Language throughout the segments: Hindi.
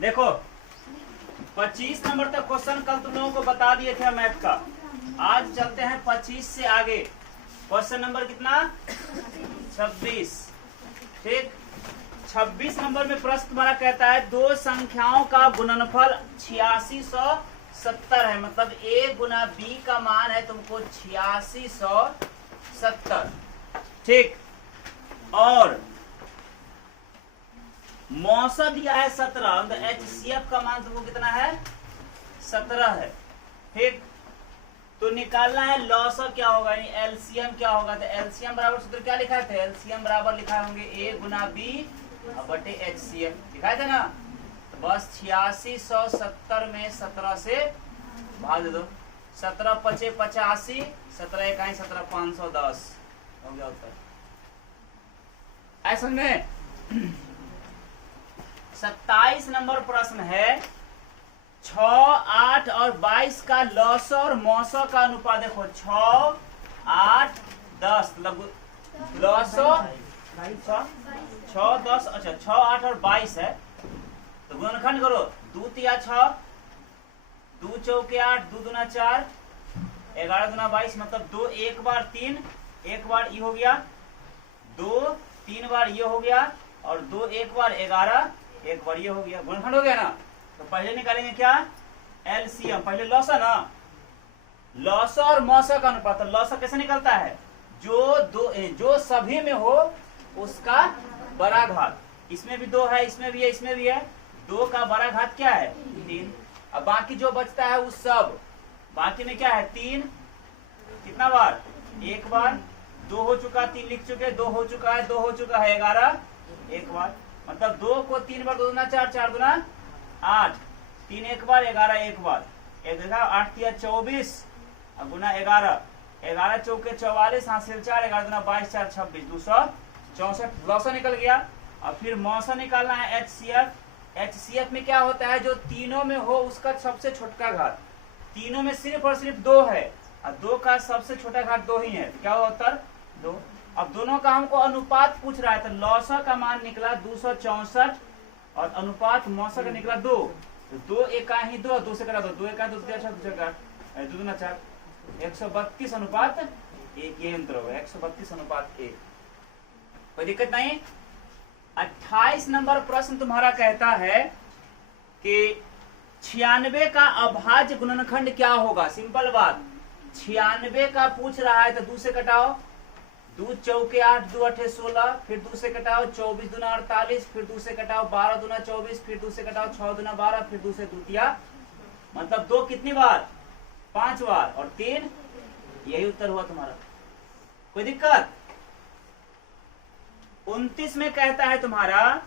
देखो 25 नंबर तक क्वेश्चन कल तुम लोगों को बता दिए थे मैथ का। आज चलते हैं 25 से आगे। क्वेश्चन नंबर कितना? 26। ठीक, 26 नंबर में प्रश्न तुम्हारा कहता है दो संख्याओं का गुणनफल 8670 है। मतलब a गुना b का मान है तुमको 8670। ठीक, और मौसा दिया है 17। मतलब HCF का मान तुमको कितना है? 17 है। ठीक, तो निकालना है लॉसा क्या होगा, यानी एलसीएम क्या होगा। तो एलसीएम बराबर सूत्र क्या लिखा थे? एलसीएम बराबर लिखा होंगे a गुना b बटे HCF लिखा था ना। तो बस 8670 में 17 से भाग दे दो। 17 पचे 85, 17 इकाई 17 510 हो गया उत्तर। ऐसा में 27 नंबर प्रश्न है 6, 8 और 22 का लॉस और मौसा का अनुपात। देखो 6, 8, 10 लॉस 6, 10, अच्छा 6, 8 और 22 है। तो गुणनखंड करो। 2 तिया 6, 2 चौके 8, 2 दूना 4, 11 दूना 22। मतलब 2 एक बार 3, एक बार ये हो गया, 2 3 बार ये हो गया, और 2 एक बार 11, एक बार ये हो गया। गुणनखंड हो गया ना। तो पहले निकालेंगे क्या? एलसीएम। पहले लॉसा ना, लॉसा और मौसा का अनुपात। लॉसा कैसे निकलता है? जो सभी में हो उसका बड़ा घात। इसमें भी 2 है, इसमें भी है, इसमें भी है। 2 का बड़ा घात क्या है? 3। अब बाकी जो बचता है उस सब, बाकी में क्या है? 3 कितना बार? एक बार। 2 हो चुका, 3 लिख चुके, 2 हो चुका है, 2 हो चुका है, 11 एक बार। मतलब 2 को 3 बार, 2 दूना 4, 4 दूना 8, 3 एक बार, 11 एक बार। एक देखा 8 तिया 24 गुना 11, 11 चौके 44, हासिल 4, 11 दूना 22, 4 26, 264। लॉसा निकल गया। और फिर मौसा निकालना है HCF। HCF में क्या होता है? जो तीनों में हो उसका सबसे छोटा घात। तीनों में सिर्फ और सिर्फ 2 है, और 2 का सबसे छोटा घात 2 ही है। तो क्या हुआ उत्तर? 2। अब दोनों का हमको अनुपात पूछ रहा है। तो लॉसा का मान निकला 264 और अनुपात मौसा का निकला 2। तो 2 एका ही 2, 2 से कटा दो, 2 एका 2 4, 2 दूना 4, 132 अनुपात 1। ये अंतर होगा 132 अनुपात 1। कोई दिक्कत नहीं। 28 नंबर प्रश्न तुम्हारा कहता है कि 96 का अभाज्य गुणनखंड क्या होगा। सिंपल बात, 96 का पूछ रहा है तो 2 से कटाओ। 2 चौके 8, 2 अठे 16, फिर 2 से कटाओ। 24 दूना 48, फिर 2 से कटाओ। 12 दूना 24, फिर 2 से कटाओ। 6 दूना 12, फिर 2 से द्वितीया। मतलब 2 कितनी बार? 5 बार, और 3। यही उत्तर हुआ तुम्हारा। कोई दिक्कत? 29 में कहता है तुम्हारा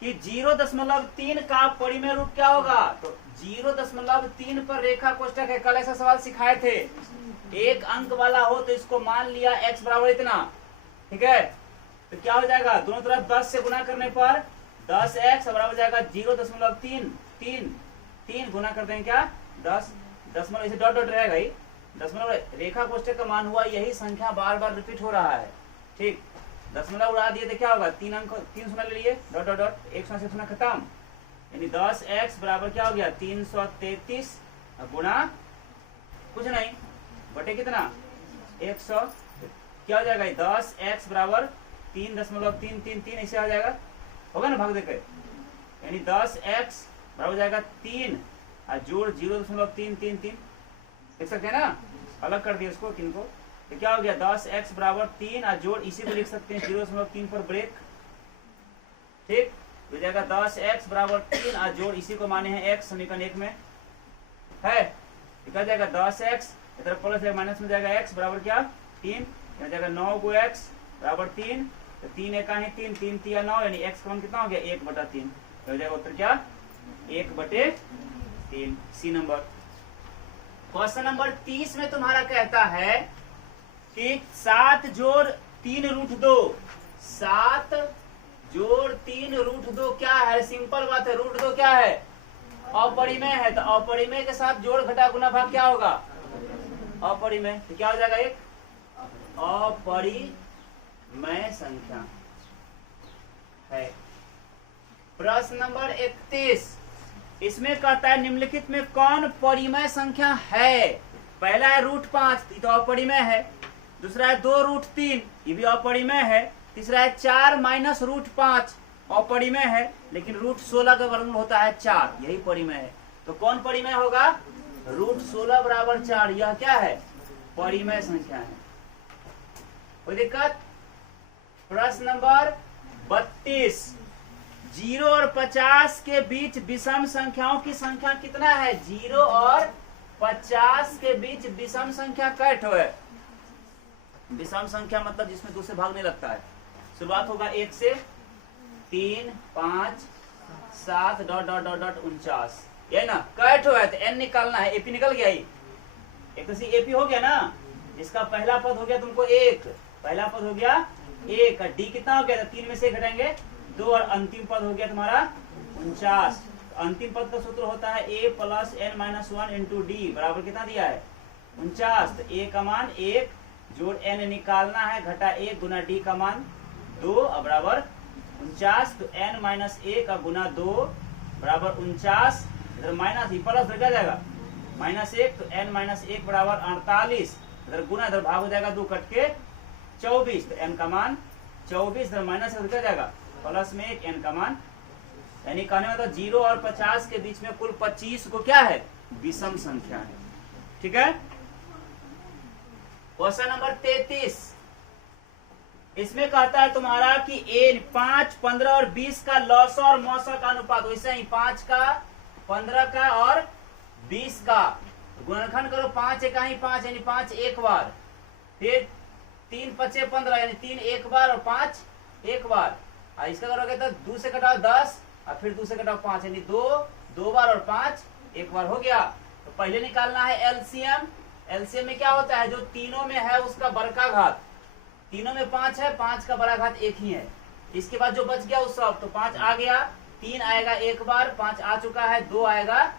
कि 0.3 का परिमेय रूप क्या होगा। तो 0.3 पर रेखा कोष्ठक है। कल ऐसा सवाल सिखाए थे। एक अंक वाला हो तो इसको मान लिया x बराबर इतना, ठीक है। तो क्या हो जाएगा? दोनों तरफ 10 से गुना करने पर 10x बराबर जाएगा 0.3। 3 गुना कर देंगे क्या? 10। दशमलव इसे डॉट डॉट रहेगा ही। दशमलव रेखा कोष्ठक का मान हुआ, यही संख्या बार बार रिपीट हो रहा है। ठीक, दशमलव उड़ा दिए तो क्या होगा? 3 अंक 3 सुना ले लिए, डॉट डॉट डॉट, 1 से सुना खत्म। यानी 10x बराबर क्या हो गया? 333 गुणा कुछ नहीं बटे कितना? 100। क्या हो जाएगा? 10x बराबर 3.333 ऐसे आ जाएगा, होगा ना भाग देकर। यानी 10x बराबर जाएगा 3 और जोड़ 0.333। देख सकते हैं ना, अलग कर दिया इसको, किनको। तो क्या हो गया? 10x बराबर 3 और जोड़ इसी को लिख सकते हैं 0.3 पर ब्रेक। ठीक, हो जाएगा 10x बराबर 3 और जोड़ इसी को माने हैं x। समीकरण 1 में है। क्या जाएगा? 10x इधर प्लस है, माइनस में जाएगा x बराबर क्या? 3। यहाँ जाएगा 9 को x बराबर 3। तो 3 एका ही 3, 3 तिया 9, यानी x का मान कितना हो गया? 1/3। हो जाएगा उत्तर क्या? 1/3। सी नंबर। क्वेश्चन नंबर 30 में तुम्हारा कहता है कि 7 जोड़ 3 रूट 2। 7 जोड़ 3 रूट 2 क्या है? सिंपल बात है। रूट 2 क्या है? अपरिमेय है। तो अपरिमेय के साथ जोड़ घटा गुना भाग क्या होगा? अपरिमेय। तो क्या हो जाएगा? एक अपरिमेय संख्या है। प्रश्न नंबर 31 इसमें कहता है निम्नलिखित में कौन परिमेय संख्या है। पहला है √5, ये तो अपरिमेय है। दूसरा है 2√3, ये भी अपरिमेय है। तीसरा है 4 - √5, अपरिमेय है, लेकिन √16 का वर्गमूल होता है 4, यही परिमेय है। तो कौन परिमेय होगा? √16 = 4, यह क्या है? परिमेय संख्या है। कोई दिक्कत? प्रश्न नंबर 32, 0 और 50 के बीच विषम संख्याओं की संख्या कितना है? 0 और 50 के बीच विषम संख्या कैठ है। विषम संख्या मतलब जिसमें 2 से भाग नहीं लगता है। शुरुआत होगा 1 से, 3, 5, 7 ... 49, यही ना? कैठ है तो n निकालना है। एपी निकल गया ही, एक तो एपी हो गया ना। इसका पहला पद हो गया तुमको 1, पहला पद हो गया 1। डी कितना हो गया? 3 में से घटाएंगे 2, और अंतिम पद हो गया तुम्हारा 49। अंतिम पद का सूत्र होता है a + n - 1 × d बराबर कितना दिया है? 49। तो a का मान 1 जोड़ n निकालना है, घटा 1 गुना d का मान 2 बराबर 49। तो n - 1 गुना 2 बराबर 49। इधर माइनस, ही प्लस क्या जाएगा? -1। तो n - 1 बराबर 48। इधर गुना, इधर भाग हो जाएगा 2 कट के 24। तो n का मान 24, इधर माइनस क्या जाएगा? प्लस में 1, n का मान, यानी कहने में तो 0 और 50 के बीच में कुल 25 को क्या है? विषम संख्या है। ठीक है। क्वेश्चन नंबर 33, इसमें कहता है तुम्हारा कि 5, 15 और 20 का लौसा और मौसा का अनुपात। वैसे ही 5 का, 15 का और 20 का गुणनखंड करो। 5 एकाई 5 यानी 5 एक बार, फिर 3 × 5 = 15 यानी 3 एक बार और 5 एक बार। इसका करोगे तो 2 से घटाओ 10 और फिर 2 से घटाओ 5 यानी 2 बार और 5 एक बार हो गया। तो पहले निकालना है एलसीएम। एलसीएम में क्या होता है? जो तीनों में है उसका बड़का घात। तीनों में 5 है, 5 का बड़ा घात 1 ही है। इसके बाद जो बच गया उस सब, तो 5 आ गया, 3 आएगा एक बार, 5 आ चुका है, 2 आएगा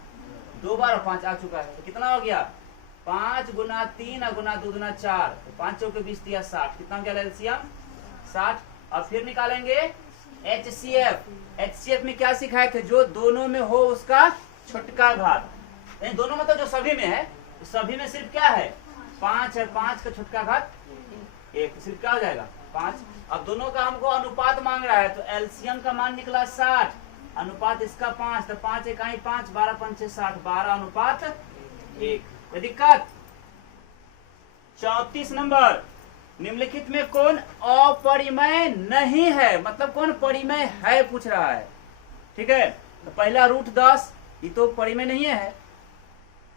2 बार और 5 आ चुका है। तो कितना हो गया? 5 गुना 3 और गुना 2 गुना 4, तो 5 चौके 20 दिया 60। कितना हो गया एलसीएम? 60। अब फिर निकालेंगे एचसीएफ। एचसीएफ में क्या सिखाए थे? जो दोनों में हो उसका छुटका घात। दोनों मतलब जो सभी में है, सभी में सिर्फ क्या है? 5 है, 5 का छुटका घात 1, सिर्फ क्या हो जाएगा? 5। अब दोनों का हमको अनुपात मांग रहा है, तो एलसीएम का मान निकला 60, अनुपात इसका 5, तो 5 एकाई 5, 12 × 5 = 60, 12:1। कोई दिक्कत? 34 नंबर, निम्नलिखित में कौन अपरिमेय नहीं है? मतलब कौन परिमेय है पूछ रहा है। ठीक है। तो पहला √10, ये तो परिमेय नहीं है।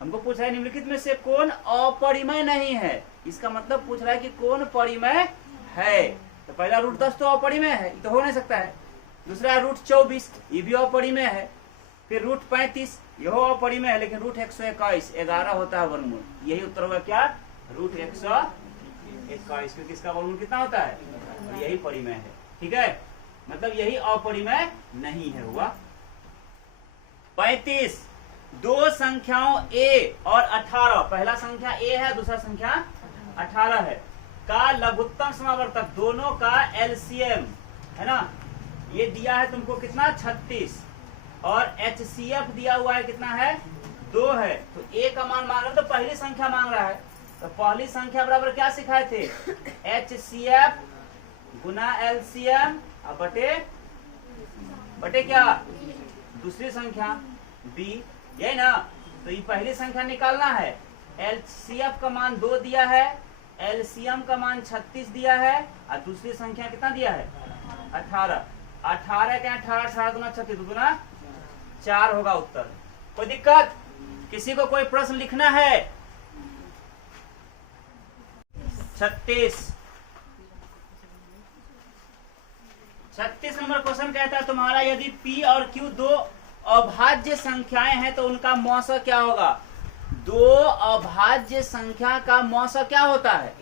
हमको पूछ रहा है निम्नलिखित में से कौन अपरिमेय नहीं है। इसका मतलब पूछ रहा है कि कौन परिमेय है। तो पहला √10 तो अपरिमेय है, ये तो हो नहीं सकता है। दूसरा है √24, ये भी अपरिमेय है। फिर √35, यह अपरिमेय है, लेकिन √121, 11 होता है वर्गमूल। यही उत्तर होगा क्या? √121, क्योंकि इसका वर्गमूल कितना होता है? और यही परिमेय है। ठीक है, मतलब यही अपरिमेय नहीं है हुआ। 35, दो संख्याओं a और 18, पहला संख्या a है, दूसरा संख्या 18 है, का लघुत्तम समावर्तक, दोनों का एलसीएम है ना, ये दिया है तुमको कितना? 36, और एचसीएफ दिया हुआ है कितना है? 2 है। तो a का मान मांग रहा है, तो पहली संख्या मांग रहा है, तो पहली संख्या बराबर क्या सिखाए थे? एचसीएफ गुना एलसीएम बटे क्या? दूसरी संख्या b, यही ना। तो ये पहली संख्या निकालना है। एलसीएफ का मान 2 दिया है, एलसीएम का मान 36 दिया है, और दूसरी संख्या कितना दिया है? 18। 18 क्या? 18 गुना 36, 2 गुना 4 होगा उत्तर। कोई दिक्कत? किसी को कोई प्रश्न लिखना है? 36 नंबर क्वेश्चन कहता है तुम्हारा, यदि p और q दो अभाज्य संख्याएं हैं तो उनका मौसा क्या होगा? दो अभाज्य संख्या का मौसा क्या होता है?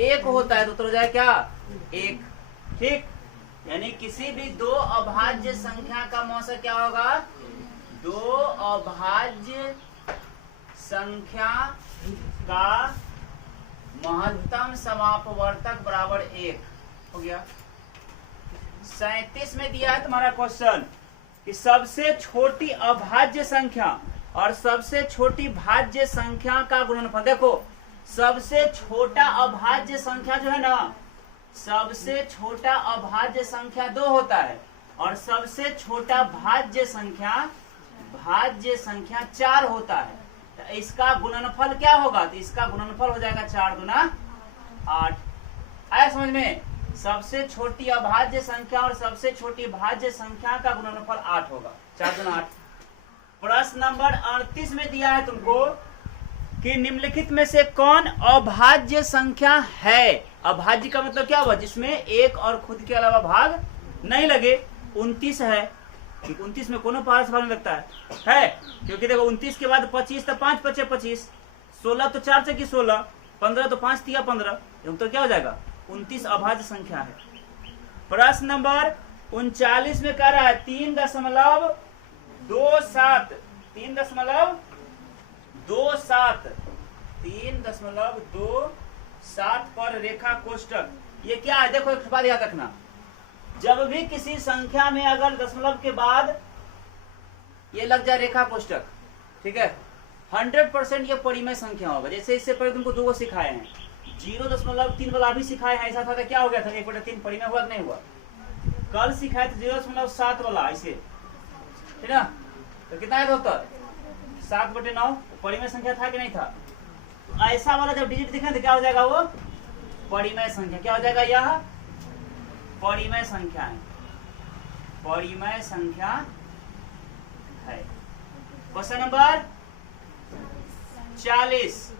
1 होता है। तो उत्तर हो जाए क्या? 1। ठीक, यानी किसी भी दो अभाज्य संख्या का मौसा क्या होगा? दो अभाज्य संख्या का महत्तम समापवर्तक बराबर 1 हो गया। 37 में दिया है तुम्हारा क्वेश्चन, कि सबसे छोटी अभाज्य संख्या और सबसे छोटी भाज्य संख्या का गुणनफल। देखो सबसे छोटा अभाज्य संख्या जो है ना, सबसे छोटा अभाज्य संख्या 2 होता है और सबसे छोटा भाज्य संख्या 4 होता है। तो इसका गुणनफल क्या होगा? तो इसका गुणनफल हो जाएगा 4 दूना 8। आया समझ में? सबसे छोटी अभाज्य संख्या और सबसे छोटी भाज्य संख्या का गुणनफल 8 होगा, 4 दूना 8। प्रश्न नंबर 38 में दिया है तुमको कि निम्नलिखित में से कौन अभाज्य संख्या है। अभाज्य का मतलब क्या हुआ? जिसमें एक और खुद के अलावा भाग नहीं लगे। 29 है, 29 में कोनो पारस भाग नहीं लगता है क्योंकि देखो 29 के बाद 25 तो 5 बचे 25, 16 तो 4 से 16, 15 तो 5 तिया 15, तो क्या हो जाएगा? 29 अभाज्य संख्या है। प्रश्न नंबर 39 में कह रहा है 3.27 3.27 पर रेखा कोष्टक। ये क्या है? देखो एक बात याद रखना, जब भी किसी संख्या में अगर दशमलव के बाद ये लग जाए रेखा कोष्टक, ठीक है, 100% ये परिमेय संख्या होगा। जैसे इससे पहले तुमको 2 सिखाए हैं, 0.3 वाला भी सिखाए हैं। ऐसा था क्या हो गया था? 1/3 परिमेय हुआ नहीं हुआ? कल सिखाए थे 0.7 वाला ऐसे, ठीक है, तो कितना है दोस्तों? 7/9 परिमेय संख्या था कि नहीं था? तो ऐसा वाला जब डिजिट दिखे तो क्या हो जाएगा? वो परिमेय संख्या। क्या हो जाएगा? यह परिमेय संख्या है, परिमेय संख्या है। क्वेश्चन नंबर 40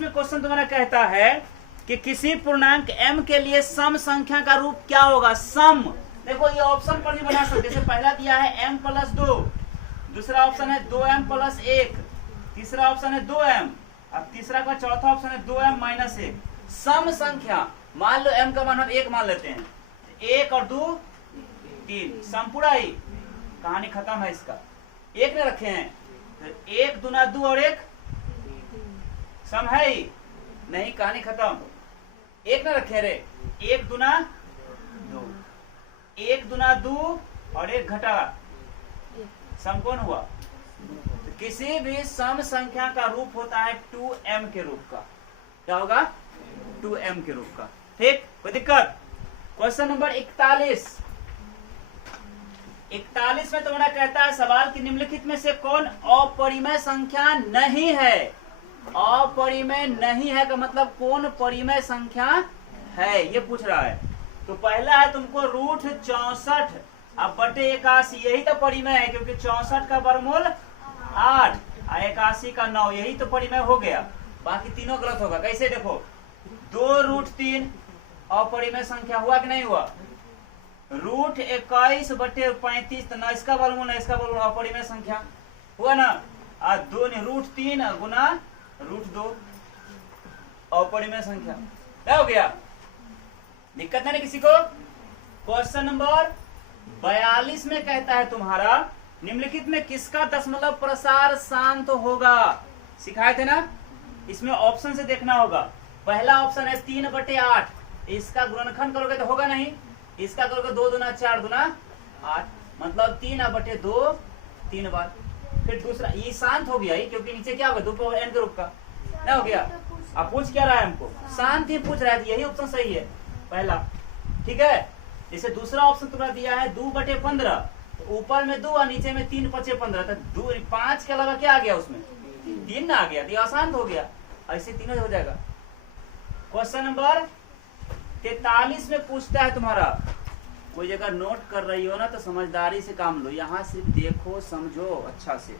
में क्वेश्चन तुम्हारा कहता है कि किसी पूर्णांक m के लिए सम संख्या का रूप क्या होगा? सम। देखो ये ऑप्शन पर नहीं बना सकते। जैसे पहला दिया है m + 2, दूसरा ऑप्शन है 2m + 1, तीसरा ऑप्शन है 2m, अब तीसरा का चौथा ऑप्शन है 2m - 1। सम संख्या, मान लो m का मान हम 1 मान लेते हैं, 1 और 2 3, सम पूरा ही, कहानी खत्म है इसका। 1 ने रखे हैं तो 1 दूना 2 और 1 सम है ही नहीं, कहानी खत्म। 1 ने रखे रे, 1 दूना 2, 1 दूना 2 और 1 घटा, सम कौन हुआ? तो किसी भी सम संख्या का रूप होता है 2m के रूप का। क्या होगा? 2m के रूप का। ठीक, कोई दिक्कत? क्वेश्चन नंबर 41 में तुम्हारा कहता है सवाल कि निम्नलिखित में से कौन अपरिमेय संख्या नहीं है? अपरिमेय नहीं है का मतलब कौन परिमेय संख्या है, ये पूछ रहा है। तो पहला है तुमको √64 अब बटे 81, यही तो परिमेय है क्योंकि 64 का वर्गमूल 8 और 81 का 9, यही तो परिमेय हो गया। बाकी तीनों गलत होगा। कैसे? देखो 2√3 अपरिमेय संख्या हुआ कि नहीं हुआ? √21 बटे 35 तो न इसका वर्गमूल न इसका वर्गमूल, अपरिमेय संख्या हुआ ना। और 2 √3 गुना √2 अपरिमेय संख्या। क्या हो गया? दिक्कत नहीं किसी को? क्वेश्चन नंबर 42 में कहता है तुम्हारा निम्नलिखित में किसका दशमलव प्रसार शांत होगा? सिखाए थे ना, इसमें ऑप्शन से देखना होगा। पहला ऑप्शन है 3/8, इसका गुणनखंड करोगे तो होगा नहीं, इसका करोगे 2 दूना 4 दूना 8, मतलब 3/2 3 बार। फिर दूसरा ये शांत हो गया ही क्योंकि नीचे क्या होगा? 2n के रूप का। क्या हो गया? अब पूछ क्या रहा है हमको? शांत ही पूछ रहा है, यही ऑप्शन सही है पहला। ठीक है, जैसे दूसरा ऑप्शन तुम्हारा दिया है 2/15, तो ऊपर में 2 और नीचे में 3 × 5 = 15, तो 5 के अलावा क्या आ गया? उसमें 3 ना आ गया, तो आसान हो गया। ऐसे तीनों हो जाएगा। क्वेश्चन नंबर 43 में पूछता है तुम्हारा, कोई जगह नोट कर रही हो ना तो समझदारी से काम लो, यहाँ सिर्फ देखो समझो अच्छा से,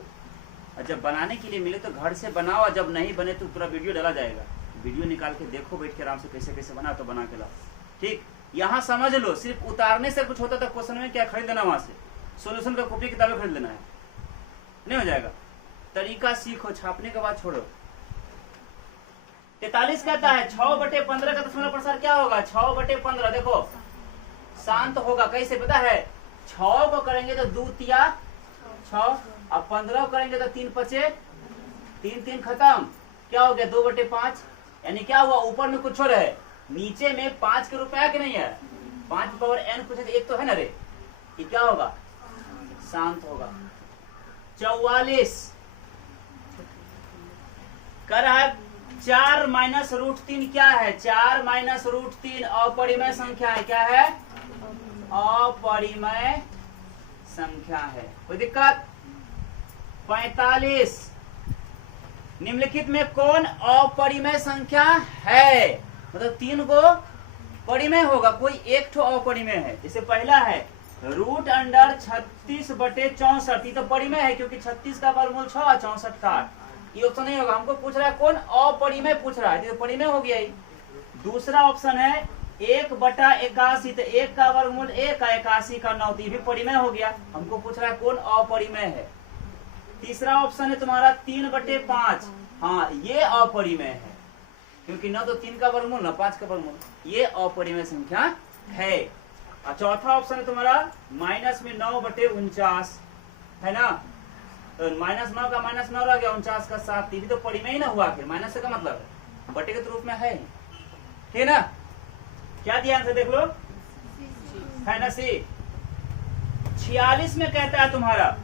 और जब बनाने के लिए मिले तो घर से बनाओ, और जब नहीं बने तो पूरा वीडियो डाला जाएगा, वीडियो निकाल के देखो बैठ के आराम से कैसे कैसे बना तो बना के लाओ। ठीक, यहाँ समझ लो, सिर्फ उतारने से कुछ होता था क्वेश्चन में क्या खरीद लेना, वहां से सोल्यूशन का कॉपी किताबें खरीद लेना है, नहीं हो जाएगा। तरीका सीखो, छापने के बाद छोड़ो। 43 कहता है 6/15 का दशमलव प्रसार क्या होगा? 6/15 देखो शांत होगा। कैसे पता है? 6 को करेंगे तो 2 तिया 6, अब 15 करेंगे तो 3 × 5 3 3 खत्म। क्या हो गया? 2/5, यानी क्या हुआ? ऊपर में कुछ और है, नीचे में 5 के रूप में है कि नहीं है? 5 पावर n कुछ एक तो है ना रे, ये क्या होगा? शांत होगा। 44 कर रहा है 4 माइनस रूट 3 क्या है? 4 माइनस रूट 3 अपरिमेय संख्या है। क्या है? अपरिमेय संख्या है। कोई दिक्कत? 45 निम्नलिखित में कौन अपरिमेय संख्या है? मतलब 3 को परिमेय होगा, कोई एक ठो अपरिमेय है। जैसे पहला है रूट अंडर 36/64, ये तो परिमेय है क्योंकि 36 का वर्गमूल 6 और 64 का 8। ये ऑप्शन नहीं होगा। हमको पूछ रहा है कौन अपरिमेय पूछ रहा है, तो परिमेय हो गया ही। दूसरा ऑप्शन है 1/81, तो 1 का वर्गमूल 1 का 81 का 9, ये भी परिमेय हो गया। हमको पूछ रहा है कौन अपरिमेय है। तीसरा ऑप्शन है तुम्हारा 3/5, हाँ ये अपरिमेय है क्योंकि न तो 3 का वर्गमूल न 5 का वर्गमूल, ये अपरिमेय संख्या है। और चौथा ऑप्शन है तुम्हारा माइनस में 9/49 है ना, तो -9 का -9 रह गया, 49 का 7, ये भी तो परिमेय ही ना हुआ। फिर माइनस से का मतलब है बटे के रूप में है, ठीक है ना। क्या दिया आंसर देख लो, है ना सी। 46 में कहता है तुम्हारा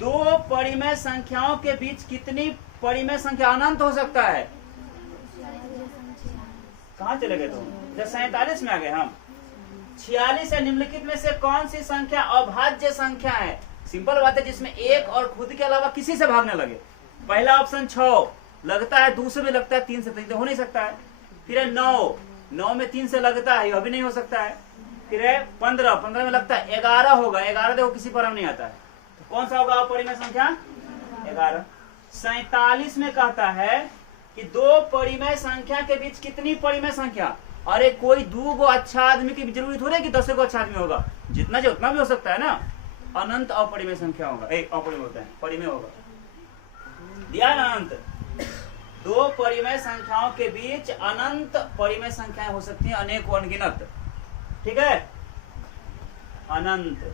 दो परिमेय संख्याओं के बीच कितनी परिमेय संख्या अनंत हो सकता है? कहाँ चले गए तुम? 47 में आ गए हम। 46 है निम्नलिखित में से कौन सी संख्या अभाज्य संख्या है? सिंपल बात है, जिसमें एक और खुद के अलावा किसी से भागने लगे। पहला ऑप्शन 6 लगता है, दूसरे में लगता है 3 से, तो हो नहीं सकता है। फिर है 9 में 3 से लगता है, यह भी नहीं हो सकता है। फिर है 15 में लगता है 11 होगा, 11 देखो किसी पर हम नहीं आता है, तो कौन सा होगा अपरिमेय संख्या? 11। 47 में कहता है कि दो परिमेय संख्या के बीच कितनी परिमेय संख्या? अरे कोई 2 गो अच्छा आदमी की जरूरत हो रही कि 10 गो अच्छा आदमी होगा? जितना जो उतना भी हो सकता है ना। अनंत अपरिमेय संख्या होगा, अपरिमेय होता है, परिमेय होगा। दिया ना अनंत। दो परिमेय संख्याओं के बीच अनंत परिमेय संख्याएं हो सकती हैं, अनेक अनगिनत, ठीक है, अनंत।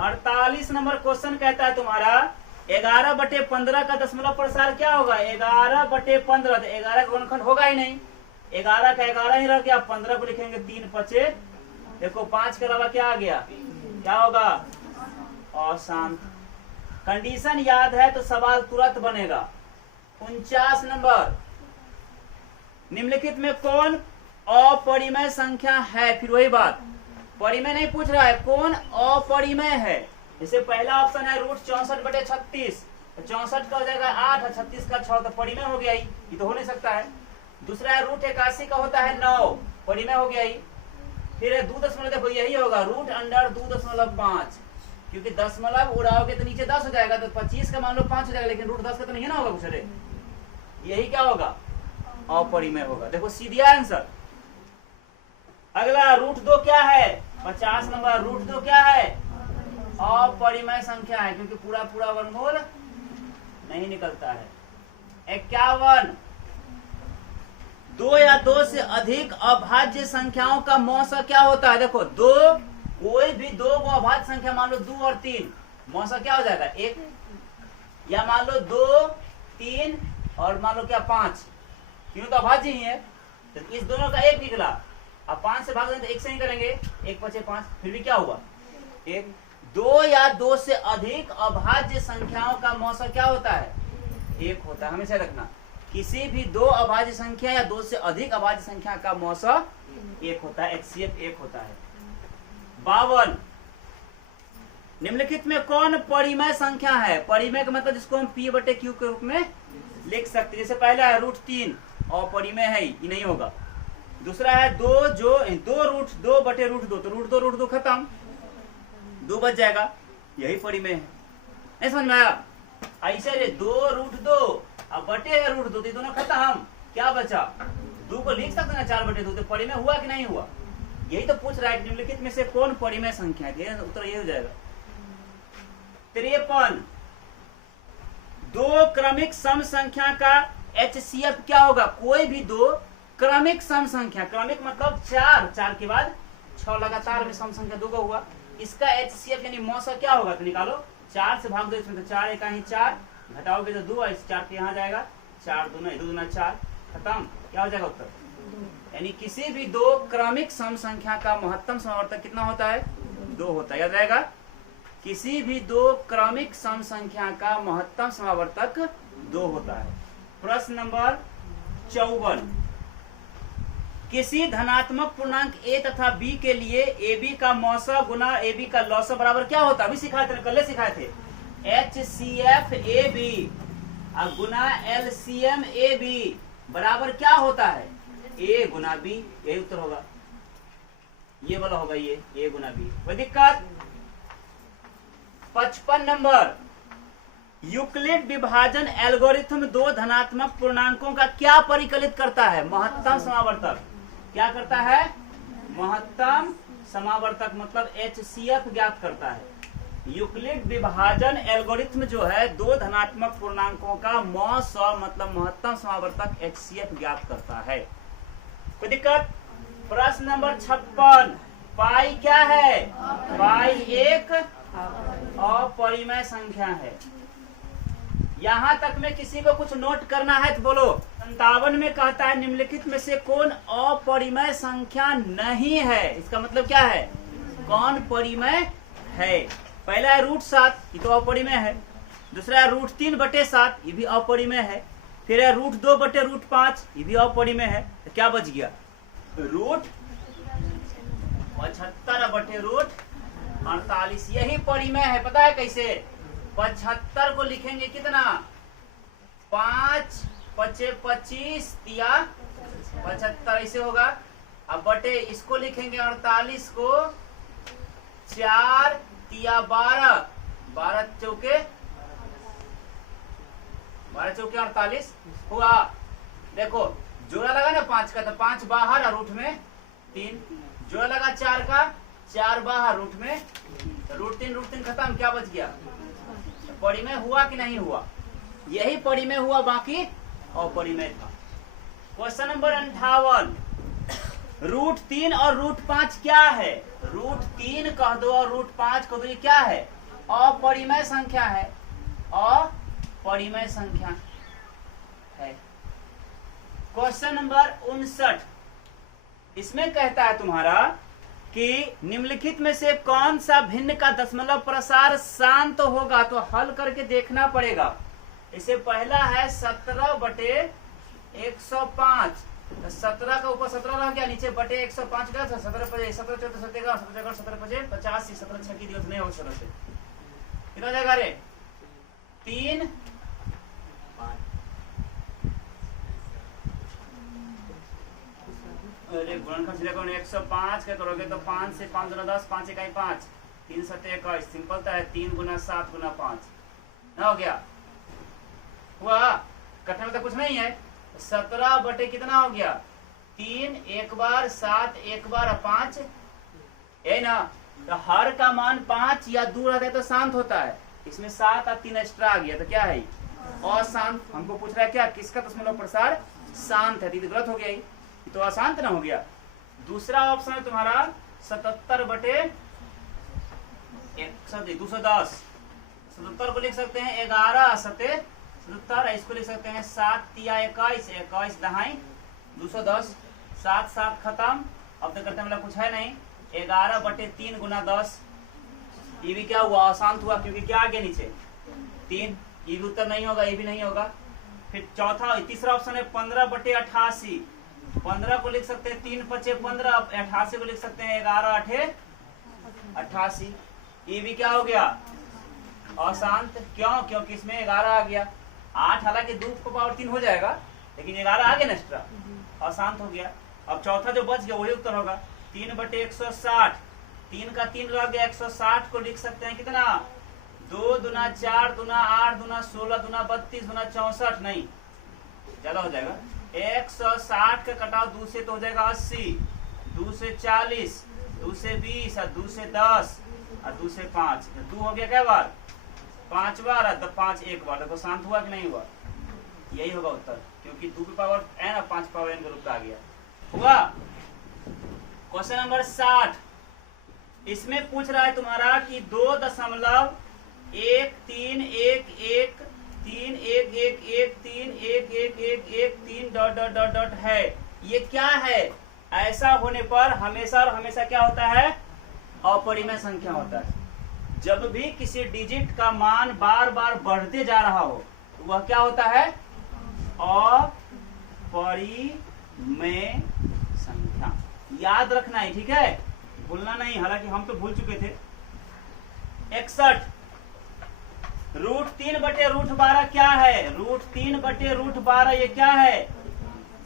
48 नंबर क्वेश्चन कहता है तुम्हारा 11/15 का दशमलव प्रसार क्या होगा? 11/15, तो 11 का गुणनखंड होगा ही नहीं, 11 का 11 ही रह गया। 15 को लिखेंगे 3×5, देखो 5 के अलावा क्या आ गया? क्या होगा? अशांत। कंडीशन याद है तो सवाल तुरंत बनेगा। 49 नंबर निम्नलिखित में कौन अपरिमेय संख्या है? फिर वही बात, परिमेय नहीं पूछ रहा है, कौन अपरिमेय है। जैसे पहला ऑप्शन है रूट 64/36, 64 का हो जाएगा 8 और 36 का 6, तो परिमेय हो गया ही, ये तो हो नहीं सकता है। दूसरा है रूट 81 का होता है 9, परिमेय हो गया ही। फिर है 2 दशमलव, देखो यही होगा रूट अंडर 2.5, क्योंकि दशमलव उड़ाओगे तो नीचे 10 हो जाएगा, तो 25 का मान लो 5 हो जाएगा, लेकिन रूट 10 का तो नहीं है ना होगा कुछ। अरे यही क्या होगा? अपरिमेय होगा। देखो सीधा आंसर। अगला रूट 2 क्या है? 50 नंबर रूट 2 क्या है? अपरिमेय संख्या है, क्योंकि पूरा पूरा वर्गमूल नहीं निकलता है। 51 2 या 2 से अधिक अभाज्य संख्याओं का मौसा क्या होता है? देखो कोई भी 2 को अभाज्य संख्या, मान लो 2 और 3, मौसा क्या हो जाएगा? 1, या मान लो 2, 3 और मान लो क्या 5, क्यों तो अभाज्य ही है, तो इस दोनों का 1 निकला। अब 5 से भाग दें तो 1 से नहीं करेंगे, 1 × 5, फिर भी क्या हुआ? 1। 2 या 2 से अधिक अभाज्य संख्याओं का मौसा क्या होता है? 1 होता है। हमेशा रखना, किसी भी 2 अभाज्य संख्या या 2 से अधिक अभाज्य संख्या का मौसा 1 होता है, HCF 1 होता है। 52 निम्नलिखित में कौन परिमेय संख्या है? परिमेय का मतलब जिसको हम P/Q के रूप में लिख सकते हैं। जैसे पहला है रूट 3, अपरिमेय है, ये नहीं होगा। दूसरा है 2 रूट 2/√2, तो रूट 2 खत्म, 2 बच जाएगा, यही परिमेय है। नहीं समझ में आया? ऐसे रे 2 रूट 2 अब बटे है रूट 2, तो दोनों खत्म, क्या बचा? 2 को लिख सकते ना 4/2, तो परिमेय हुआ कि नहीं हुआ? यही तो पूछ रहा है, निम्नलिखित में से कौन परिमेय संख्या है? उत्तर ये हो जाएगा। 53 2 क्रमिक सम संख्या का HCF क्या होगा? कोई भी 2 क्रमिक सम संख्या, क्रमिक मतलब 4 के बाद 6 लगातार में सम संख्या 2 का हुआ, इसका HCF यानी मौसा क्या होगा? तो निकालो, 4 से भाग दो इसमें, तो 4 1 4, घटाओगे तो 2, इस 4 के यहाँ जाएगा, 4 2 2 4, खत्म, क्या हो जाएगा उत्तर? यानी किसी भी 2 क्रमिक सम संख्या का महत्तम समावर्तक कितना होता है? 2 होता है, याद रहेगा। किसी भी दो क्रमिक सम संख्या का महत्तम समावर्तक 2 होता है। प्रश्न नंबर 54, किसी धनात्मक पूर्णांक a तथा b के लिए ab का मौसा गुना ab का लौसा बराबर क्या होता है? अभी सिखाए थे, कल सिखाए थे। HCF AB गुना LCM AB बराबर क्या होता है? a Guna b। यही उत्तर होगा, ये वाला होगा, ये a गुना b। कोई दिक्कत? 55 नंबर, यूक्लिड विभाजन एल्गोरिथम दो धनात्मक पूर्णांकों का क्या परिकलित करता है? महत्तम समावर्तक। क्या करता है? महत्तम समावर्तक, मतलब HCF ज्ञात करता है। यूक्लिड विभाजन एल्गोरिथम जो है दो धनात्मक पूर्णांकों का मतलब महत्तम समावर्तक HCF ज्ञात करता है। कोई दिक्कत? प्रश्न नंबर 56, पाई क्या है? पाई एक अपरिमेय संख्या है। यहां तक में किसी को कुछ नोट करना है तो बोलो। 57 में कहता है निम्नलिखित में से कौन अपरिमेय संख्या नहीं है? इसका मतलब क्या है? कौन परिमेय है? पहला है √7, ये तो अपरिमेय है। दूसरा है √3/7, ये भी अपरिमेय है। फिर है √2/5, ये भी अपरिमेय है। तो क्या बच गया? √75/√48, यही परिमेय है। पता है कैसे? 75 को लिखेंगे कितना? 5 × 25 तिया 75, ऐसे होगा। अब बटे इसको लिखेंगे 48 को 4 तिया 12, 12 चौके 48 हुआ। देखो जोड़ा लगा ना 5 का, तो 5 बाहर और रूट में 3। जोड़ा लगा 4 का, 4 बाहर रूट में √3 खत्म। क्या बच गया? परिमेय हुआ कि नहीं हुआ? यही परिमेय हुआ, बाकी अपरिमेय था। क्वेश्चन नंबर 58, √3 और √5 क्या है? √3 कह दो और √5 कह दो, ये क्या है? अपरिमेय संख्या है। अपरिमेय संख्या है। क्वेश्चन नंबर 59, इसमें कहता है तुम्हारा कि निम्नलिखित में से कौन सा भिन्न का दशमलव प्रसार शांत होगा? तो हल करके देखना पड़ेगा। इसे पहला है 17/105, 17 का ऊपर 17 रह गया, नीचे बटे 105 का 17 × 17 = 17 × 17 = 85, 17 6 की दिवस नहीं हो 17 से कितना जाएगा रे? 3 गुणनखंड 105 के करोगे तो 5 से 5 × 10, 5 × 1 5, 3 × 7 21, सिंपल तो है। 3 × 7 × 5 ना हो गया? हुआ? कठिन में तो कुछ नहीं है। 17 बटे कितना हो गया? 3 एक बार, 7 एक बार, 5 है ना। तो हर का मान 5 या 2 रहता है तो शांत होता है। इसमें 7 और 3 एक्स्ट्रा आ गया तो क्या है? अशांत। हमको पूछ रहा है क्या किसका दशमलव प्रसार शांत है? तो गलत हो गया, तो अशांत ना हो गया। दूसरा ऑप्शन है तुम्हारा 77/210। 77 को लिख सकते हैं 11 × 7 77, इसको लिख सकते हैं 7 तिया 21, 21 दहाई 210, 7 7 खत्म। अब तो करते मतलब कुछ है नहीं। 11/3 × 10, ये भी क्या हुआ? अशांत हुआ, क्योंकि क्या आ गया नीचे? 3। ये भी उत्तर नहीं होगा, ये भी नहीं होगा। फिर तीसरा ऑप्शन है 15/88, 15 को लिख सकते हैं 3 × 5 = 15, 88 को लिख सकते हैं 11 × 8 = 88। ये भी क्या हो गया? अशांत। क्यों? क्योंकि इसमें 11 आ गया। 8 हालांकि 2 को पावर 3 हो जाएगा, लेकिन 11 आ गया ना एक्स्ट्रा, अशांत हो गया। अब चौथा जो बच गया वही उत्तर होगा। 3/160, 3 का 3 रह गया, 160 को लिख सकते हैं कितना? 2 दूना 4 दूना 8 दूना 16 दूना 32 दूना 64, नहीं ज्यादा हो जाएगा। 160 का कटाव 2 से तो हो जाएगा 80, 2 से 40, 2 से 20 और 2 से 10 और 2 से 5। 2 हो गया क्या बार? 5 बार और 5 एक बार। देखो शांत हुआ कि नहीं हुआ? यही होगा उत्तर, क्योंकि 2 की पावर n और 5 पावर n के रूप में आ गया। हुआ? क्वेश्चन नंबर 60, इसमें पूछ रहा है तुम्हारा कि 2.1311311131113 है। ये क्या है? ऐसा होने पर हमेशा और हमेशा क्या होता है? अपरिमेय संख्या होता है। जब भी किसी डिजिट का मान बार बार बढ़ते जा रहा हो तो वह क्या होता है? अपरिमेय संख्या। याद रखना है, ठीक है, भूलना नहीं, हालांकि हम तो भूल चुके थे। 61 √3/√12 क्या है? √3/√12 ये क्या है?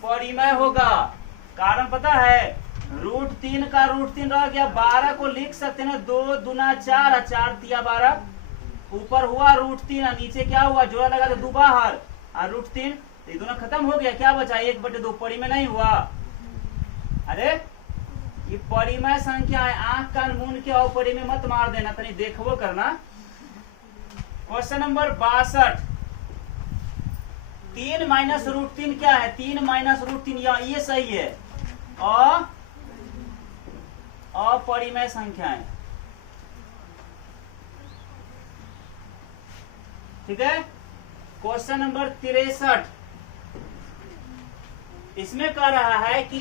परिमेय होगा। कारण पता है, √3 का √3 रह गया, 12 को लिख सकते हैं 2 दूना 4 और 4 तिया 12। ऊपर हुआ √3 और नीचे क्या हुआ? जोड़ा लगा तो 2 बाहर और √3, ये दोनों खत्म हो गया। क्या बचा? 1/2। परिमेय नहीं हुआ। अरे ये परिमेय संख्या है, आंख कान मूंद के अपरिमेय मत मार देना, तनी देखबो करना। क्वेश्चन नंबर 62 3 - √3 क्या है? 3 - √3 ये सही है। अपरिमेय संख्या है, ठीक है। क्वेश्चन नंबर 63 इसमें कह रहा है कि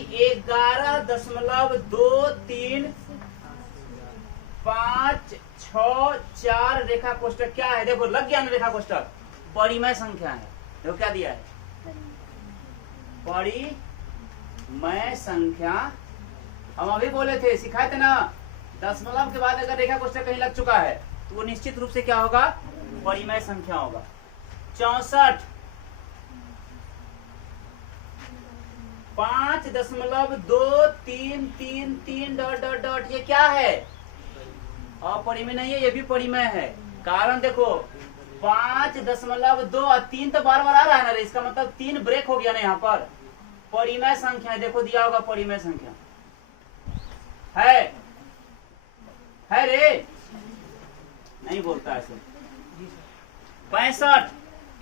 11.2354 रेखा कोष्टक क्या है? देखो लग गया ना रेखा कोष्टक, परिमेय संख्या है। देखो क्या दिया है, परिमेय संख्या। हम अभी बोले थे, सिखाए थे ना, दशमलव के बाद अगर रेखा कोष्टक कहीं लग चुका है तो वो निश्चित रूप से क्या होगा? परिमेय संख्या होगा। 64 5.23333 ये क्या है? अपरिमेय नहीं है, ये भी परिमेय है। कारण देखो 5.2 और 3 तो बार बार आ रहा है ना रे, इसका मतलब 3 ब्रेक हो गया ना यहाँ पर। परिमेय संख्या है, देखो दिया होगा परिमेय संख्या है रे, नहीं बोलता ऐसे। 65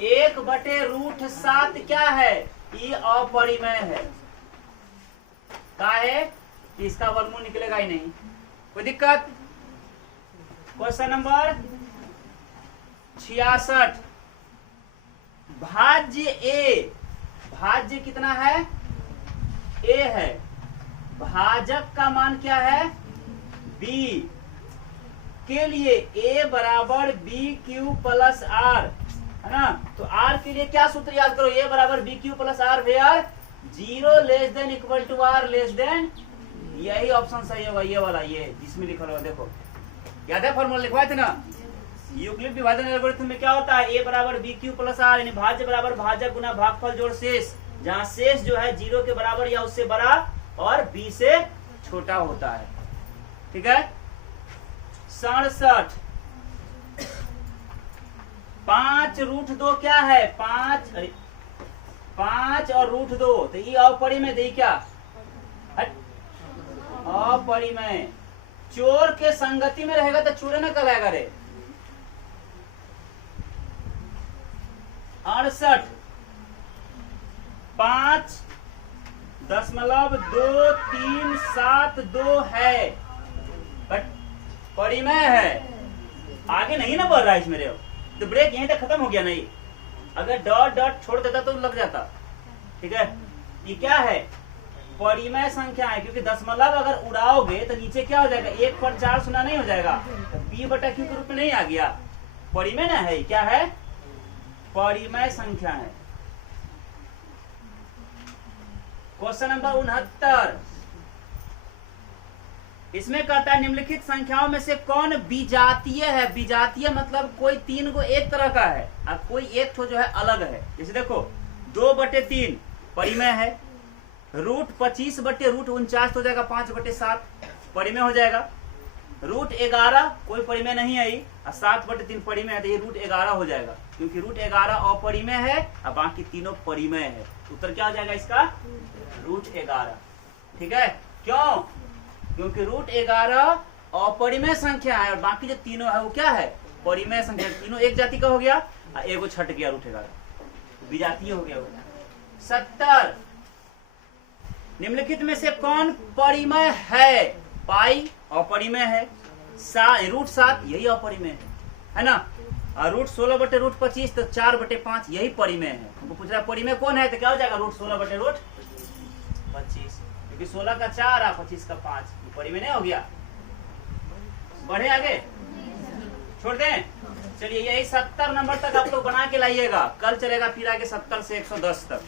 1/√7 क्या है? ये अपरिमेय है। क्या है? इसका वर्गमूल निकलेगा ही नहीं, कोई दिक्कत। क्वेश्चन नंबर 66 भाज्य ए, भाज्य कितना है? ए है। भाजक का मान क्या है? बी। के लिए a बराबर BQ + R है ना, तो R के लिए क्या सूत्र याद करो? a बराबर BQ + R वेयर 0 < R यही ऑप्शन सही होगा, ये वाला, ये जिसमें लिखा होगा। देखो याद है फॉर्मूला लिखवाए थे ना, यूक्लिड विभाजन एल्गोरिथम में क्या होता है? a बराबर BQ + R यानी भाज्य बराबर भाजक गुना भागफल जोड़ शेष, जहाँ शेष जो है 0 के बराबर या उससे बड़ा और b से छोटा होता है, ठीक है। 67 5√2 क्या है? 5 और √2 तो ये अपरिमेय दे क्या? अपरिमेय। चोर के संगति में रहेगा तो चूड़े न कहलाएगा रे। 68 5.2372 है, बट परिमेय है। आगे नहीं ना बढ़ रहा है इसमें, तो ब्रेक यहीं तक खत्म हो गया। नहीं, अगर डॉट डॉट छोड़ देता तो लग जाता, ठीक है। ये क्या है? परिमेय संख्या है, क्योंकि दशमलव अगर उड़ाओगे तो नीचे क्या हो जाएगा? 1 पर 4 सुना नहीं हो जाएगा, तो b/q के रूप में नहीं आ गया। परिमेय ना है, क्या है? परिमेय संख्या है। क्वेश्चन नंबर 69 इसमें कहता है निम्नलिखित संख्याओं में से कौन विजातीय है? विजातीय मतलब कोई 3 को एक तरह का है और कोई एक ठो जो है अलग है। जैसे देखो 2/3 परिमेय है, √25/√49 हो जाएगा, 5/7 परिमेय हो जाएगा। √11 कोई परिमेय नहीं है, और 7/3 परिमेय है, तो ये √11 हो जाएगा, क्योंकि √11 अपरिमेय है और बाकी तीनों परिमेय है। उत्तर क्या हो जाएगा इसका? √11, ठीक है। क्यों? क्योंकि √11 अपरिमेय संख्या है और बाकी जो तीनों है वो क्या है? परिमेय संख्या। तीनों एक जाति का हो गया और एगो छट गया, √11 विजातीय हो गया। 70 निम्नलिखित में से कौन परिमेय है? पाई अपरिमेय है, √7 यही अपरिमेय है ना, और √16/√25 तो 4/5 यही परिमेय है। हमको पूछ रहा है परिमेय कौन है, तो क्या हो जाएगा? √16/√25, क्योंकि 16 का 4 और 25 का 5 परिमेय नहीं हो गया। बढ़े आगे। छोड़ दें। चलिए यही 70 नंबर तक आप लोग बना के लाइएगा, कल चलेगा फिर आगे 70 से 110 तक।